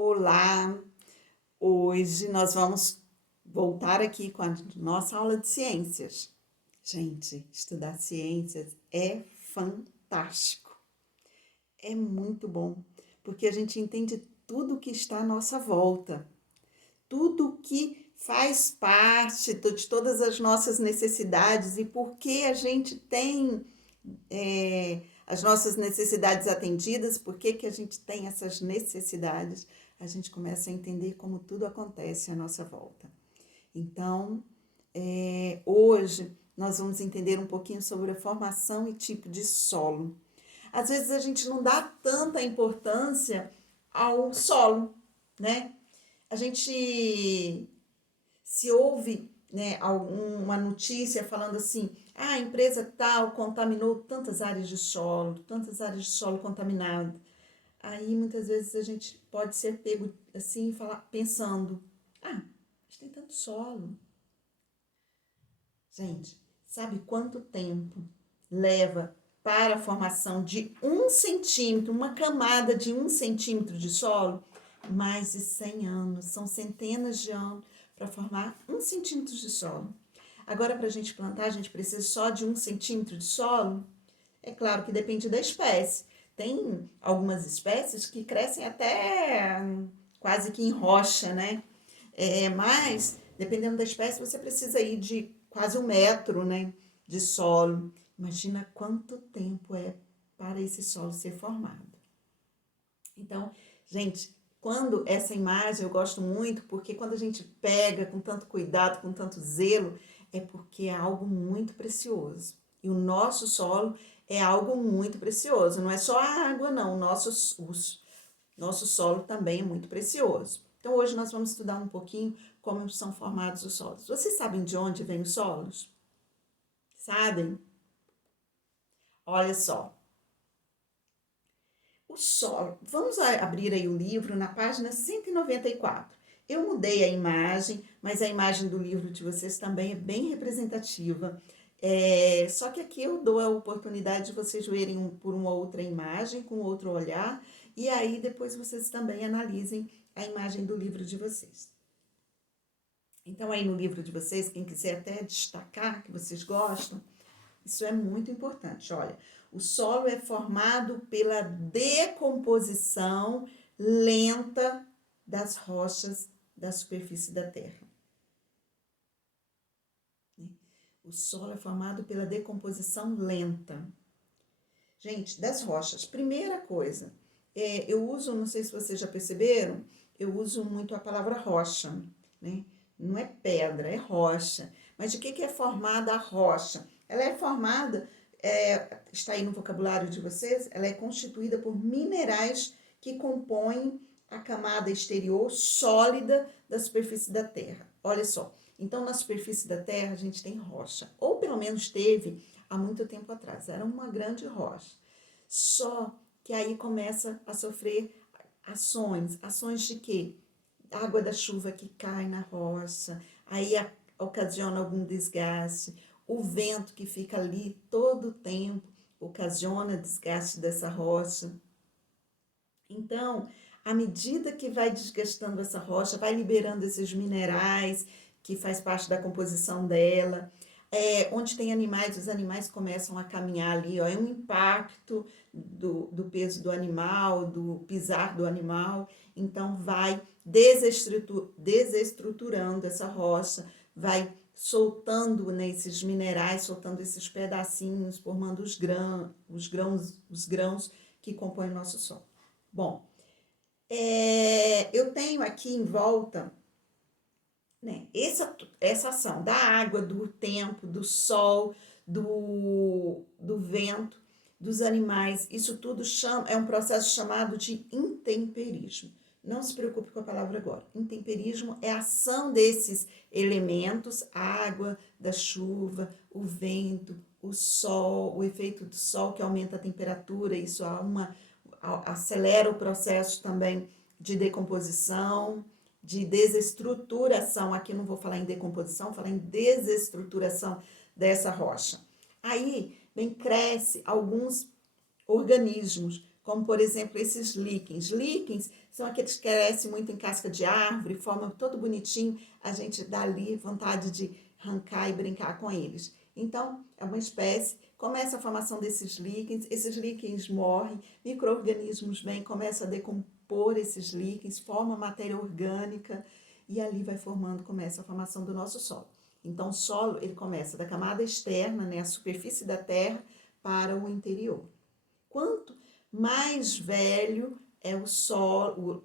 Olá! Hoje nós vamos voltar aqui com a nossa aula de ciências. Gente, estudar ciências é fantástico. É muito bom, porque a gente entende tudo que está à nossa volta, tudo que faz parte de todas as nossas necessidades e por que a gente tem as nossas necessidades atendidas, por que a gente tem essas necessidades, a gente começa a entender como tudo acontece à nossa volta. Então, hoje nós vamos entender um pouquinho sobre a formação e tipo de solo. Às vezes a gente não dá tanta importância ao solo, né? A gente se ouve, né, uma notícia falando assim, a empresa tal contaminou tantas áreas de solo contaminado. Aí muitas vezes a gente pode ser pego assim, pensando, mas tem tanto solo. Gente, sabe quanto tempo leva para a formação de 1 centímetro, uma camada de 1 centímetro de solo? Mais de 100 anos, são centenas de anos para formar 1 centímetro de solo. Agora, para a gente plantar, a gente precisa só de 1 centímetro de solo? É claro que depende da espécie. Tem algumas espécies que crescem até quase que em rocha, né? Mas, dependendo da espécie, você precisa ir de quase 1 metro, né, de solo. Imagina quanto tempo é para esse solo ser formado. Então, gente, quando essa imagem eu gosto muito, porque quando a gente pega com tanto cuidado, com tanto zelo, é porque é algo muito precioso. E o nosso solo é algo muito precioso. Não é só a água, não. Nosso solo também é muito precioso. Então, hoje nós vamos estudar um pouquinho como são formados os solos. Vocês sabem de onde vêm os solos? Sabem? Olha só. O solo. Vamos abrir aí o livro na página 194. Eu mudei a imagem, mas a imagem do livro de vocês também é bem representativa. Só que aqui eu dou a oportunidade de vocês verem por uma outra imagem, com outro olhar, e aí depois vocês também analisem a imagem do livro de vocês. Então, aí no livro de vocês, quem quiser até destacar que vocês gostam, isso é muito importante. Olha, o solo é formado pela decomposição lenta das rochas da superfície da Terra. O solo é formado pela decomposição lenta. Gente, das rochas. Primeira coisa, eu uso, não sei se vocês já perceberam, eu uso muito a palavra rocha, né? Não é pedra, é rocha. Mas de que é formada a rocha? Ela é formada, está aí no vocabulário de vocês, ela é constituída por minerais que compõem a camada exterior sólida da superfície da Terra. Olha só, então na superfície da Terra a gente tem rocha, ou pelo menos teve há muito tempo atrás, era uma grande rocha. Só que aí começa a sofrer ações de quê? Água da chuva que cai na rocha, aí ocasiona algum desgaste, o vento que fica ali todo o tempo ocasiona desgaste dessa rocha. Então, à medida que vai desgastando essa rocha, vai liberando esses minerais que faz parte da composição dela. Onde tem animais, os animais começam a caminhar ali, ó, é um impacto do peso do animal, do pisar do animal, então vai desestruturando essa rocha, vai soltando, né, esses minerais, soltando esses pedacinhos, formando os grãos que compõem o nosso solo. Bom, eu tenho aqui em volta, né, essa ação da água, do tempo, do sol, do vento, dos animais, isso tudo é um processo chamado de intemperismo. Não se preocupe com a palavra agora. Intemperismo é a ação desses elementos, a água, da chuva, o vento, o sol, o efeito do sol que aumenta a temperatura, isso acelera o processo também de decomposição, de desestruturação. Aqui não vou falar em decomposição, vou falar em desestruturação dessa rocha. Aí cresce alguns organismos, como por exemplo esses líquens. Líquens são aqueles que crescem muito em casca de árvore, formam todo bonitinho, a gente dá ali vontade de arrancar e brincar com eles. Então, é uma espécie, começa a formação desses líquens, esses líquens morrem, micro-organismos vêm, começam a decompor esses líquens, formam matéria orgânica e ali vai formando, começa a formação do nosso solo. Então, o solo, ele começa da camada externa, né, a superfície da terra, para o interior. Quanto mais velho é o solo,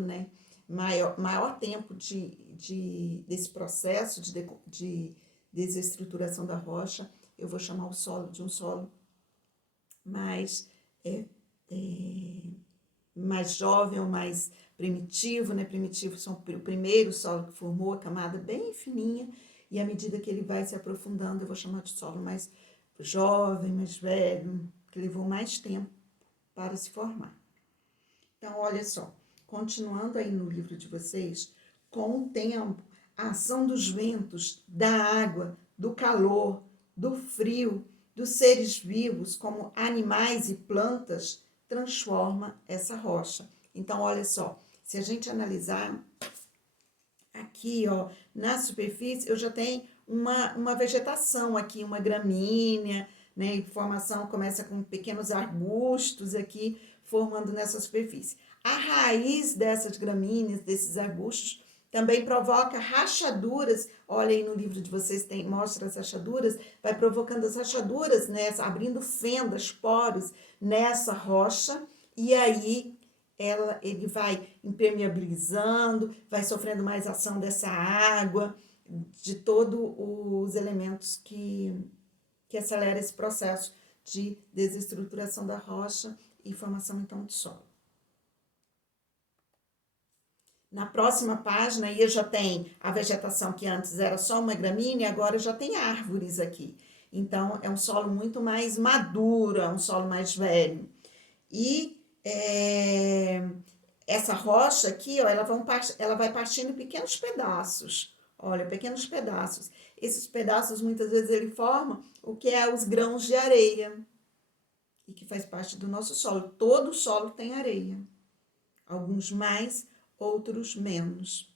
né, maior tempo desse processo de desestruturação da rocha, eu vou chamar o solo de um solo mais, mais jovem ou mais primitivo, né? Primitivo são o primeiro solo que formou a camada bem fininha, e à medida que ele vai se aprofundando, eu vou chamar de solo mais jovem, mais velho, que levou mais tempo para se formar. Então, olha só, continuando aí no livro de vocês, com o tempo, a ação dos ventos, da água, do calor, do frio, dos seres vivos, como animais e plantas, transforma essa rocha. Então, olha só, se a gente analisar aqui, ó, na superfície, eu já tenho uma vegetação aqui, uma gramínea, né? Formação começa com pequenos arbustos aqui, formando nessa superfície. A raiz dessas gramíneas, desses arbustos, também provoca rachaduras. Olha aí no livro de vocês, mostra as rachaduras, vai provocando as rachaduras, abrindo fendas, poros nessa rocha, e aí ele vai impermeabilizando, vai sofrendo mais ação dessa água, de todos os elementos que acelera esse processo de desestruturação da rocha e formação, então, de solo. Na próxima página, aí já tem a vegetação que antes era só uma gramínea, agora já tem árvores aqui. Então, é um solo muito mais maduro, é um solo mais velho. E essa rocha aqui, ó, ela vai partindo em pequenos pedaços. Olha, pequenos pedaços. Esses pedaços, muitas vezes, ele forma o que é os grãos de areia, e que faz parte do nosso solo. Todo solo tem areia. Alguns mais, outros menos.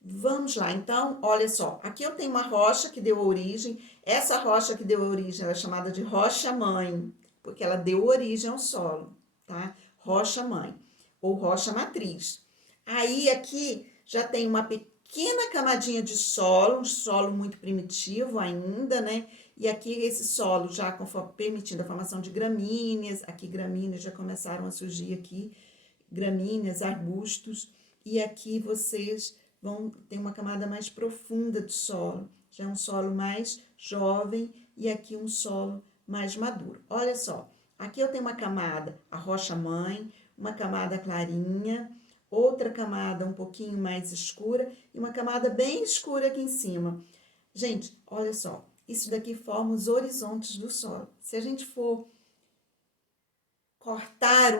Vamos lá, então, olha só. Aqui eu tenho uma rocha que deu origem. Essa rocha que deu origem, ela é chamada de rocha-mãe, porque ela deu origem ao solo, tá? Rocha-mãe, ou rocha-matriz. Aí, aqui, já tem uma pequena camadinha de solo, um solo muito primitivo ainda, né? E aqui esse solo já permitindo a formação de gramíneas. Aqui gramíneas já começaram a surgir aqui, gramíneas, arbustos. E aqui vocês vão ter uma camada mais profunda de solo. Já é um solo mais jovem e aqui um solo mais maduro. Olha só, aqui eu tenho uma camada, a rocha-mãe, uma camada clarinha, outra camada um pouquinho mais escura e uma camada bem escura aqui em cima. Gente, olha só, isso daqui forma os horizontes do solo. Se a gente for cortar,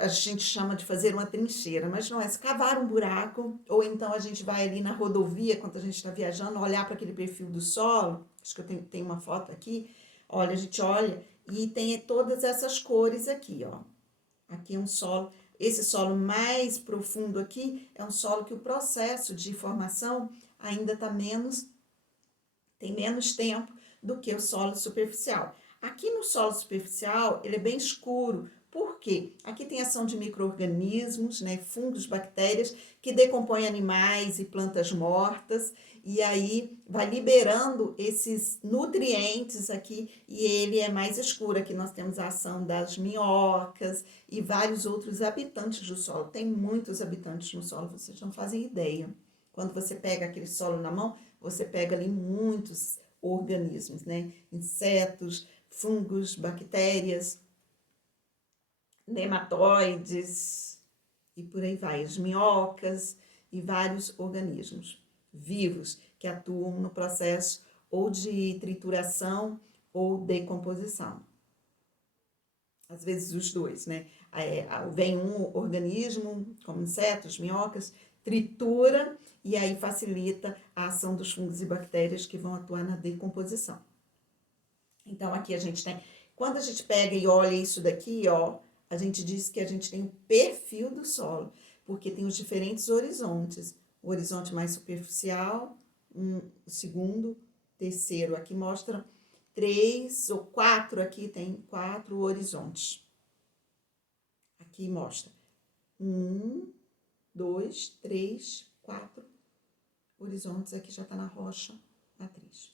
a gente chama de fazer uma trincheira, mas não é cavar um buraco, ou então a gente vai ali na rodovia, quando a gente está viajando, olhar para aquele perfil do solo. Acho que eu tenho uma foto aqui. Olha, a gente olha e tem todas essas cores aqui, ó. Aqui é um solo, esse solo mais profundo aqui é um solo que o processo de formação ainda tem menos tempo do que o solo superficial. Aqui no solo superficial, ele é bem escuro. Por quê? Aqui tem ação de micro-organismos, né, fungos, bactérias, que decompõem animais e plantas mortas, e aí vai liberando esses nutrientes aqui, e ele é mais escuro. Aqui nós temos a ação das minhocas e vários outros habitantes do solo. Tem muitos habitantes no solo, vocês não fazem ideia. Quando você pega aquele solo na mão, você pega ali muitos organismos, né? Insetos, fungos, bactérias, nematóides e por aí vai, as minhocas e vários organismos vivos que atuam no processo ou de trituração ou decomposição. Às vezes os dois, né? Vem um organismo, como insetos, minhocas, tritura e aí facilita a ação dos fungos e bactérias que vão atuar na decomposição. Então, aqui a gente tem Quando a gente pega e olha isso daqui, ó, a gente diz que a gente tem o perfil do solo, porque tem os diferentes horizontes. O horizonte mais superficial, o segundo, terceiro. Aqui mostra 3 ou 4, aqui tem 4 horizontes. Aqui mostra 1, 2, 3, 4 horizontes. Aqui já está na rocha matriz.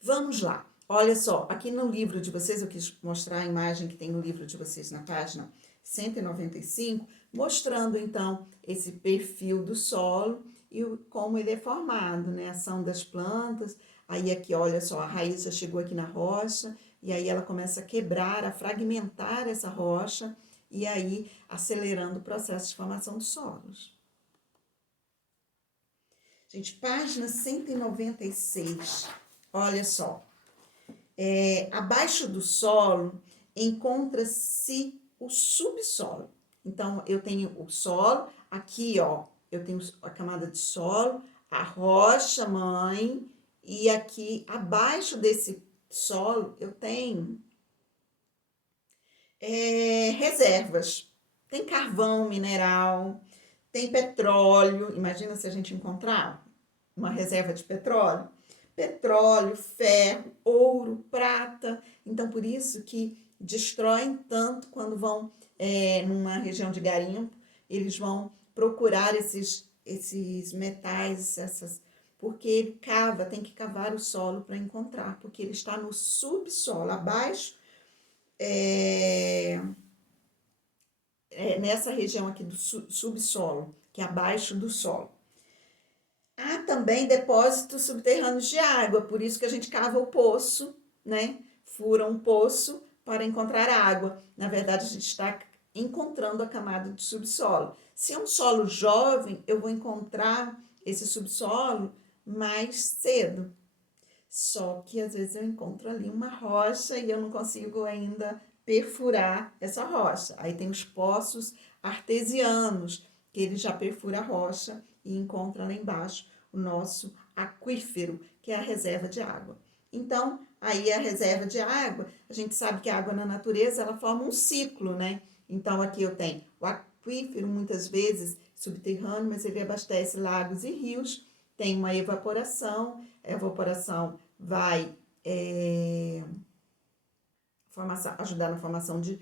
Vamos lá. Olha só, aqui no livro de vocês, eu quis mostrar a imagem que tem no livro de vocês na página 195, mostrando então esse perfil do solo e como ele é formado, né? A ação das plantas. Aí aqui, olha só, a raiz já chegou aqui na rocha e aí ela começa a quebrar, a fragmentar essa rocha e aí acelerando o processo de formação dos solos. Gente, página 196, olha só. Abaixo do solo encontra-se o subsolo. Então, eu tenho o solo, aqui, ó, eu tenho a camada de solo, a rocha mãe, e aqui, abaixo desse solo, eu tenho reservas. Tem carvão mineral, tem petróleo. Imagina se a gente encontrar uma reserva de petróleo. Petróleo, ferro, ouro, prata. Então, por isso que destroem tanto quando vão numa região de garimpo, eles vão procurar esses metais, porque ele cava, tem que cavar o solo para encontrar, porque ele está no subsolo, abaixo, nessa região aqui do subsolo, que é abaixo do solo. Há também depósitos subterrâneos de água, por isso que a gente cava o poço, né? Fura um poço para encontrar água. Na verdade, a gente está encontrando a camada de subsolo. Se é um solo jovem, eu vou encontrar esse subsolo mais cedo. Só que às vezes eu encontro ali uma rocha e eu não consigo ainda perfurar essa rocha. Aí tem os poços artesianos, que ele já perfura a rocha e encontra lá embaixo o nosso aquífero, que é a reserva de água. Então, aí a reserva de água, a gente sabe que a água na natureza, ela forma um ciclo, né? Então, aqui eu tenho o aquífero, muitas vezes subterrâneo, mas ele abastece lagos e rios, tem uma evaporação, a evaporação vai ajudar na formação de...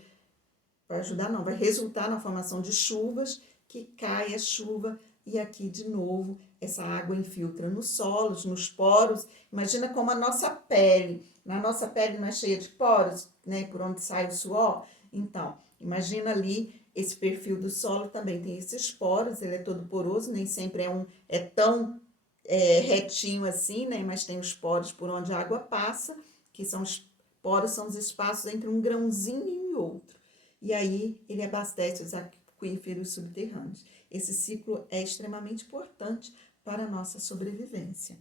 Vai ajudar não, vai resultar na formação de chuvas, que cai a chuva e aqui de novo essa água infiltra nos solos, nos poros. Imagina como a nossa pele, na nossa pele não é cheia de poros, né, por onde sai o suor? Então, imagina ali esse perfil do solo também tem esses poros, ele é todo poroso, nem sempre é tão retinho assim, né, mas tem os poros por onde a água passa, que são os poros, são os espaços entre um grãozinho e outro. E aí ele abastece os aquíferos subterrâneos. Esse ciclo é extremamente importante para a nossa sobrevivência.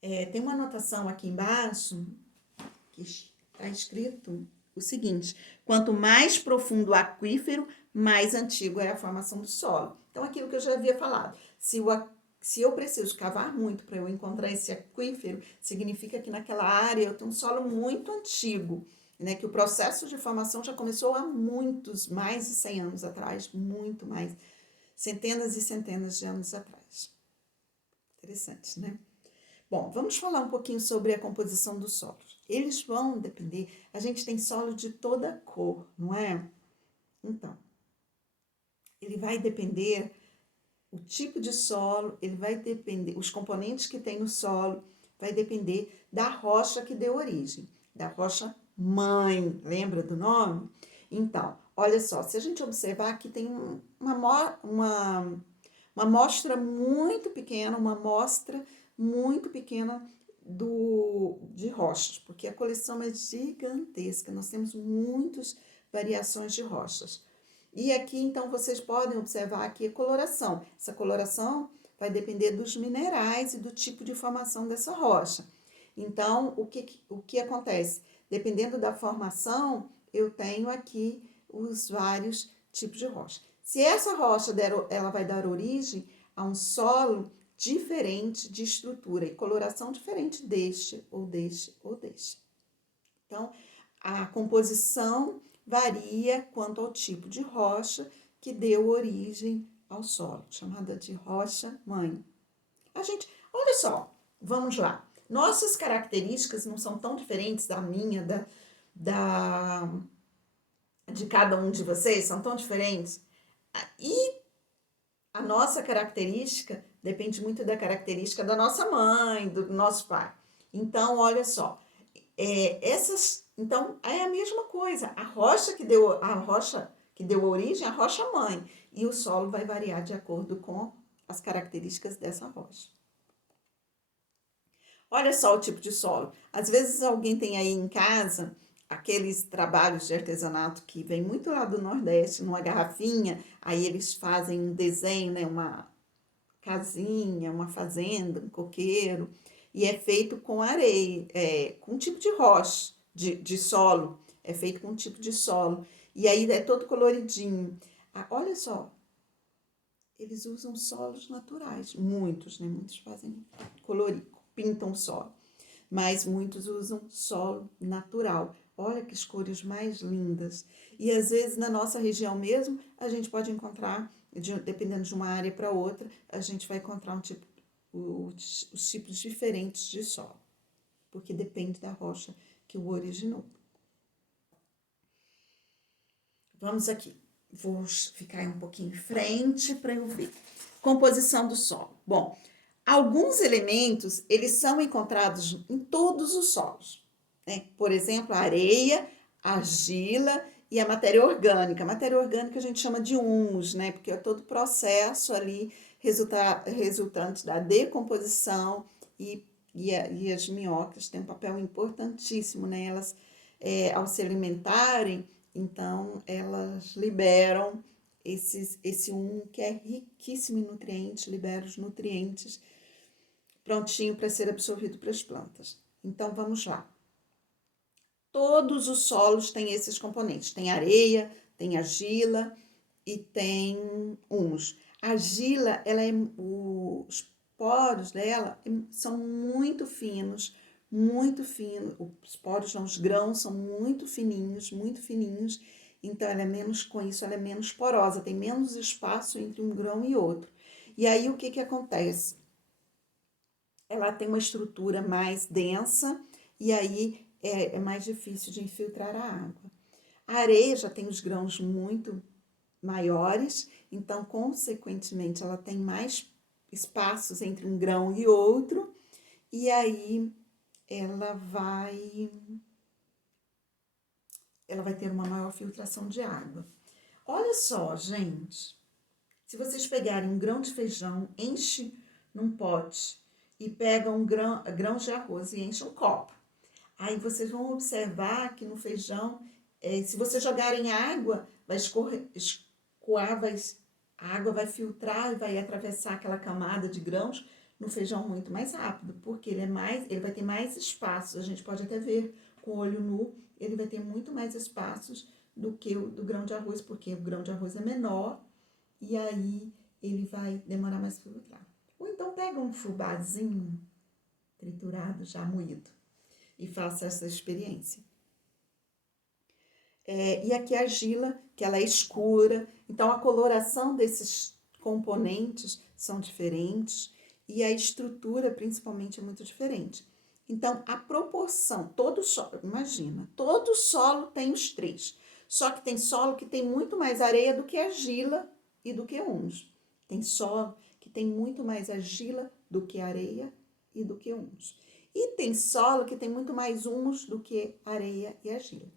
Tem uma anotação aqui embaixo que está escrito o seguinte: quanto mais profundo o aquífero, mais antigo é a formação do solo. Então, aquilo que eu já havia falado, se eu preciso cavar muito para eu encontrar esse aquífero, significa que naquela área eu tenho um solo muito antigo, né, que o processo de formação já começou há mais de 100 anos atrás, muito mais, centenas e centenas de anos atrás. Interessante, né? Bom, vamos falar um pouquinho sobre a composição dos solos. Eles vão depender, a gente tem solo de toda cor, não é? Então, ele vai depender, o tipo de solo, ele vai depender, os componentes que tem no solo, vai depender da rocha que deu origem, da rocha mãe, lembra do nome? Então, olha só, se a gente observar aqui tem uma amostra muito pequena, de rochas, porque a coleção é gigantesca, nós temos muitas variações de rochas. E aqui, então, vocês podem observar aqui a coloração. Essa coloração vai depender dos minerais e do tipo de formação dessa rocha. Então, o que acontece? Dependendo da formação, eu tenho aqui os vários tipos de rocha. Se essa rocha ela vai dar origem a um solo diferente de estrutura e coloração diferente deste, ou deste, ou deste. Então, a composição varia quanto ao tipo de rocha que deu origem ao solo, chamada de rocha-mãe. Olha só, vamos lá. Nossas características não são tão diferentes da minha, de cada um de vocês, são tão diferentes. E a nossa característica depende muito da característica da nossa mãe, do nosso pai. Então, olha só, então é a mesma coisa. A rocha que deu origem à rocha mãe, e o solo vai variar de acordo com as características dessa rocha. Olha só o tipo de solo. Às vezes alguém tem aí em casa aqueles trabalhos de artesanato que vem muito lá do Nordeste, numa garrafinha, aí eles fazem um desenho, né, uma casinha, uma fazenda, um coqueiro, e é feito com areia, com um tipo de rocha, de solo, é feito com um tipo de solo, e aí é todo coloridinho. Olha só, eles usam solos naturais, muitos, né? Muitos fazem colorir, pintam solo, mas muitos usam solo natural. Olha que cores mais lindas. E às vezes na nossa região mesmo, a gente pode encontrar, dependendo de uma área para outra, a gente vai encontrar os tipos diferentes de solo, porque depende da rocha que o originou. Vamos aqui. Vou ficar um pouquinho em frente para eu ver. Composição do solo. Bom, alguns elementos, eles são encontrados em todos os solos, né? Por exemplo, a areia, a argila e a matéria orgânica. A matéria orgânica a gente chama de humus, né? Porque é todo o processo ali resultante da decomposição e as minhocas têm um papel importantíssimo, né? Elas, ao se alimentarem, então elas liberam esse humo que é riquíssimo em nutrientes, libera os nutrientes prontinho para ser absorvido pelas plantas. Então, vamos lá. Todos os solos têm esses componentes. Tem areia, tem argila e tem humus. A argila, os poros dela são muito finos, muito finos. Os poros, não, os grãos são muito fininhos, muito fininhos. Então, com isso, ela é menos porosa, tem menos espaço entre um grão e outro. E aí, o que acontece? Ela tem uma estrutura mais densa e aí é mais difícil de infiltrar a água. A areia já tem os grãos muito maiores, então, consequentemente, ela tem mais espaços entre um grão e outro, e aí ela vai ter uma maior filtração de água. Olha só, gente, se vocês pegarem um grão de feijão, enche num pote e pega grãos de arroz e enche um copo. Aí vocês vão observar que no feijão, se vocês jogarem água, vai escoar, a água vai filtrar e vai atravessar aquela camada de grãos no feijão muito mais rápido, porque ele vai ter mais espaços. A gente pode até ver com o olho nu, ele vai ter muito mais espaços do que o do grão de arroz, porque o grão de arroz é menor e aí ele vai demorar mais para filtrar. Ou então pega um fubazinho triturado, já moído, e faça essa experiência. E aqui a argila, que ela é escura, então a coloração desses componentes são diferentes e a estrutura, principalmente, é muito diferente. Então, a proporção, todo solo, imagina, todo solo tem os três, só que tem solo que tem muito mais areia do que argila e do que humus. Tem solo que tem muito mais argila do que areia e do que humus. E tem solo que tem muito mais humus do que areia e argila.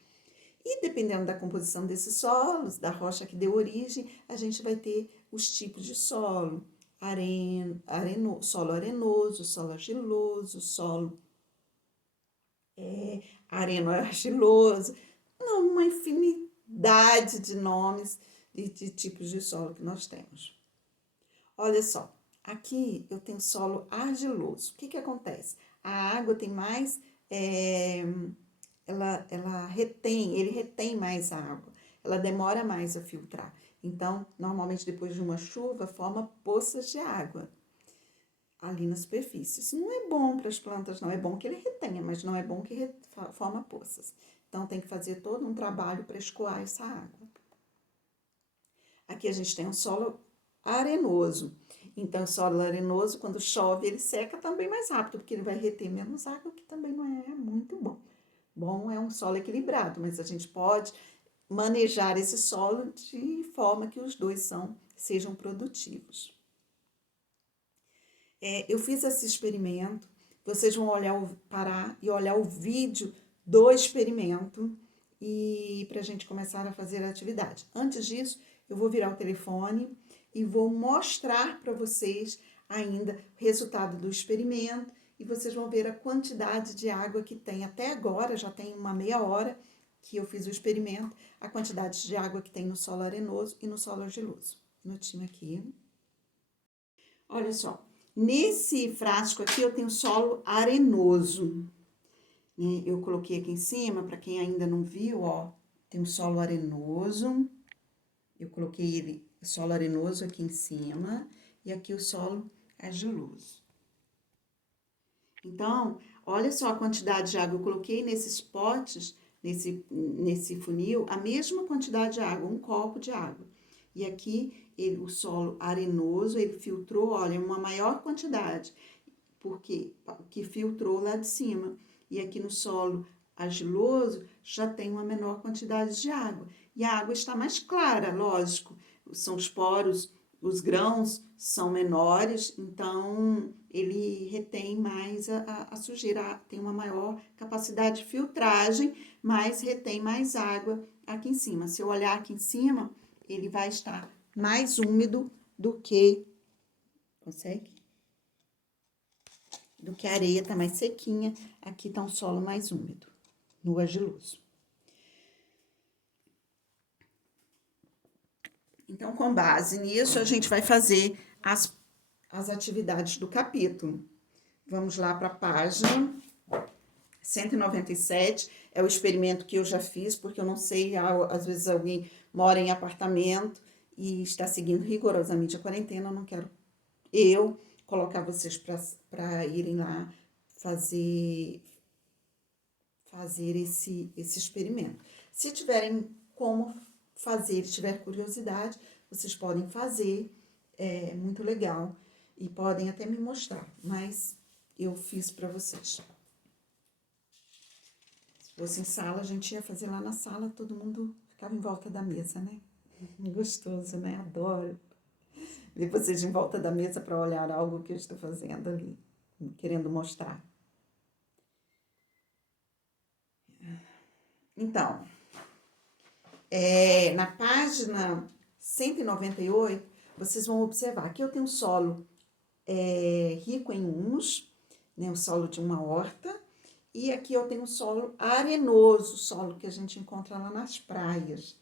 E dependendo da composição desses solos, da rocha que deu origem, a gente vai ter os tipos de solo. Solo arenoso, solo argiloso, solo areno-argiloso. Não, uma infinidade de nomes de tipos de solo que nós temos. Olha só, aqui eu tenho solo argiloso. O que acontece? A água tem mais, ele retém mais água, ela demora mais a filtrar. Então, normalmente depois de uma chuva, forma poças de água. ali na superfície. Isso não é bom para as plantas, não. É bom que ele retenha, mas não é bom que forma poças. Então, tem que fazer todo um trabalho para escoar essa água. Aqui a gente tem um solo arenoso. Então, o solo arenoso, quando chove, ele seca também mais rápido, porque ele vai reter menos água, que também não é muito bom. Bom é um solo equilibrado, mas a gente pode manejar esse solo de forma que os dois sejam produtivos. Eu fiz esse experimento, vocês vão parar e olhar o vídeo do experimento e para a gente começar a fazer a atividade. Antes disso, eu vou virar o telefone e vou mostrar para vocês ainda o resultado do experimento e vocês vão ver a quantidade de água que tem até agora, já tem uma meia hora que eu fiz o experimento, a quantidade de água que tem no solo arenoso e no solo argiloso. Um minutinho aqui. Olha só, nesse frasco aqui eu tenho solo arenoso. Eu coloquei aqui em cima, para quem ainda não viu, ó, tem um solo arenoso. Eu coloquei ele, solo arenoso aqui em cima, e aqui o solo argiloso. Então, olha só a quantidade de água. Eu coloquei nesses potes, nesse funil, a mesma quantidade de água, um copo de água. E aqui, o solo arenoso, ele filtrou, olha, uma maior quantidade, porque que filtrou lá de cima. E aqui no solo argiloso, já tem uma menor quantidade de água. E a água está mais clara, lógico. São os poros, os grãos são menores, então ele retém mais a sujeira, tem uma maior capacidade de filtragem, mas retém mais água aqui em cima. Se eu olhar aqui em cima, ele vai estar mais úmido do que, consegue? Do que a areia, tá mais sequinha, aqui tá um solo mais úmido, no argiloso. Então, com base nisso, a gente vai fazer as atividades do capítulo. Vamos lá para a página 197, é o experimento que eu já fiz, porque eu não sei, às vezes alguém mora em apartamento e está seguindo rigorosamente a quarentena, eu não quero colocar vocês para irem lá fazer esse experimento. Se tiverem como fazer, tiver curiosidade, vocês podem fazer, é muito legal, e podem até me mostrar, mas eu fiz para vocês. Se fosse em sala, a gente ia fazer lá na sala, todo mundo ficava em volta da mesa, né? Gostoso, né? Adoro ver vocês em volta da mesa para olhar algo que eu estou fazendo ali, querendo mostrar. Então, na página 198, vocês vão observar que eu tenho um solo rico em humus, né, o solo de uma horta, e aqui eu tenho um solo arenoso, solo que a gente encontra lá nas praias.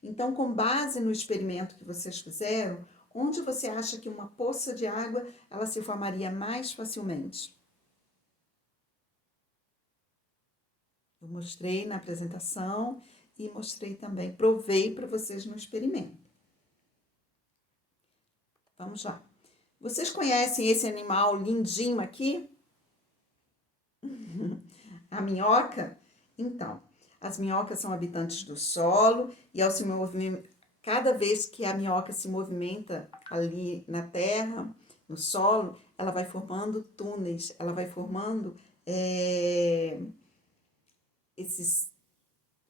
Então, com base no experimento que vocês fizeram, onde você acha que uma poça de água ela se formaria mais facilmente? Eu mostrei na apresentação e mostrei também, provei para vocês no experimento. Vamos lá. Vocês conhecem esse animal lindinho aqui? A minhoca? Então, as minhocas são habitantes do solo e ao se movimentar, cada vez que a minhoca se movimenta ali na terra, no solo, ela vai formando túneis, ela vai formando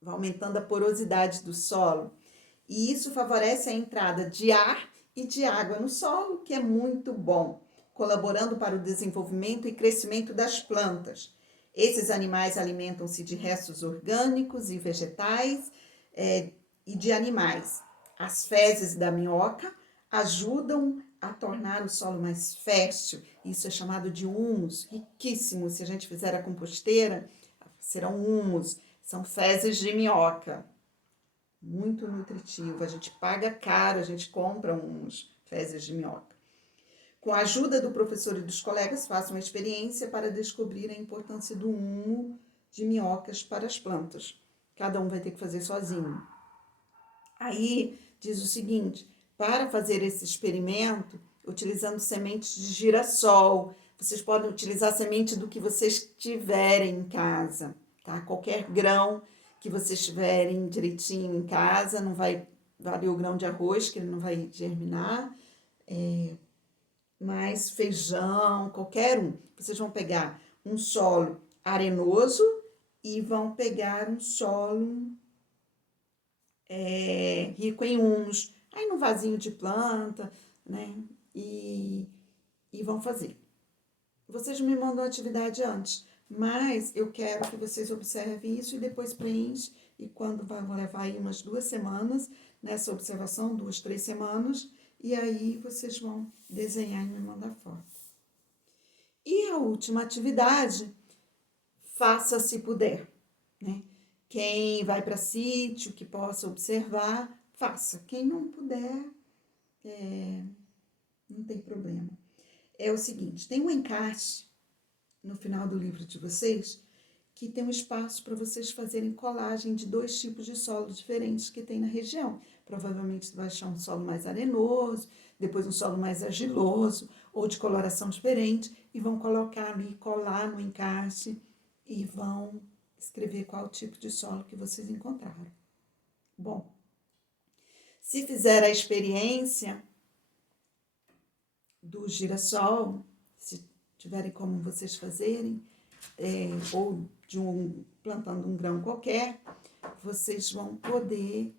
vai aumentando a porosidade do solo. E isso favorece a entrada de ar e de água no solo, que é muito bom, colaborando para o desenvolvimento e crescimento das plantas. Esses animais alimentam-se de restos orgânicos e vegetais e de animais. As fezes da minhoca ajudam a tornar o solo mais fértil. Isso é chamado de humus, riquíssimo. Se a gente fizer a composteira, serão humus, são fezes de minhoca. Muito nutritivo, a gente paga caro, a gente compra uns fezes de minhoca. Com a ajuda do professor e dos colegas, façam uma experiência para descobrir a importância do humo de minhocas para as plantas. Cada um vai ter que fazer sozinho. Aí, diz o seguinte, para fazer esse experimento, utilizando sementes de girassol. Vocês podem utilizar semente do que vocês tiverem em casa, tá? Qualquer grão que vocês tiverem direitinho em casa, não vai valer o grão de arroz, que ele não vai germinar, mas feijão, qualquer um. Vocês vão pegar um solo arenoso e vão pegar um solo rico em humus, aí num vasinho de planta, né? E vão fazer. Vocês me mandam a atividade antes, mas eu quero que vocês observem isso e depois preenchem. E quando vai levar aí umas 2 semanas nessa observação, 2, 3 semanas, e aí vocês vão desenhar e me mandar foto. E a última atividade, faça se puder, né? Quem vai para sítio, que possa observar, faça. Quem não puder, não tem problema. É o seguinte, tem um encarte no final do livro de vocês que tem um espaço para vocês fazerem colagem de 2 tipos de solo diferentes que tem na região. Provavelmente vai achar um solo mais arenoso, depois um solo mais argiloso ou de coloração diferente e vão colocar ali, colar no encarte e vão escrever qual tipo de solo que vocês encontraram. Bom, se fizer a experiência do girassol, se tiverem como vocês fazerem, ou plantando um grão qualquer, vocês vão poder...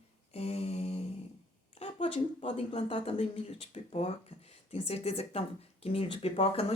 podem plantar também milho de pipoca. Tenho certeza que milho de pipoca não